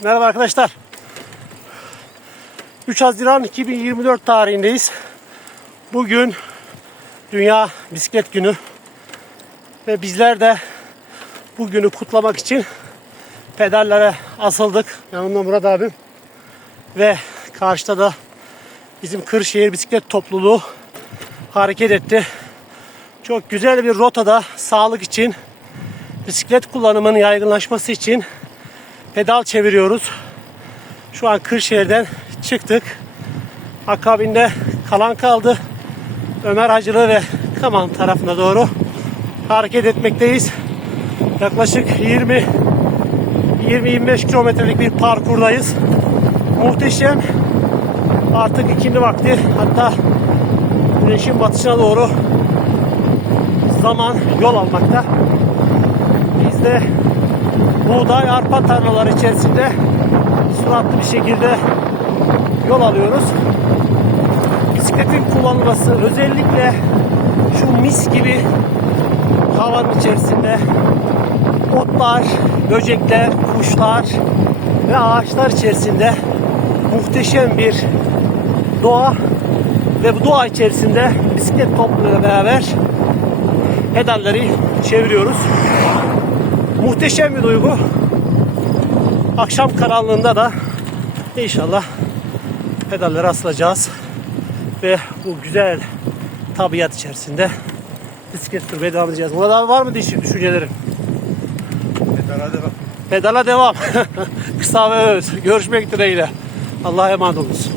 Merhaba arkadaşlar. 3 Haziran 2024 tarihindeyiz. Bugün Dünya Bisiklet Günü. Ve bizler de bu günü kutlamak için pedallere asıldık. Yanımda Murat abim. Ve karşıda da bizim Kırşehir Bisiklet Topluluğu hareket etti. Çok güzel bir rotada sağlık için, bisiklet kullanımının yaygınlaşması için pedal çeviriyoruz. Şu an Kırşehir'den çıktık. Akabinde kalan kaldı. Ömer Hacılı ve Kaman tarafına doğru hareket etmekteyiz. Yaklaşık 20 20-25 kilometrelik bir parkurdayız. Muhteşem. Artık ikindi vakti hatta güneşin batışına doğru zaman yol almakta. Biz de buğday arpa tarlaları içerisinde süratli bir şekilde yol alıyoruz. Bisikletin kullanılması özellikle şu mis gibi havanın içerisinde otlar, böcekler, kuşlar ve ağaçlar içerisinde muhteşem bir doğa ve bu doğa içerisinde bisiklet topluluğuyla beraber pedalleri çeviriyoruz. Muhteşem bir duygu. Akşam karanlığında da inşallah pedallere asılacağız. Ve bu güzel tabiat içerisinde bisiklet sürmeye devam edeceğiz. Murat abi var mı değişik düşüncelerin? Pedala devam. Pedala devam. Kısa ve öz. Görüşmek dileğiyle. Allah'a emanet olunuz.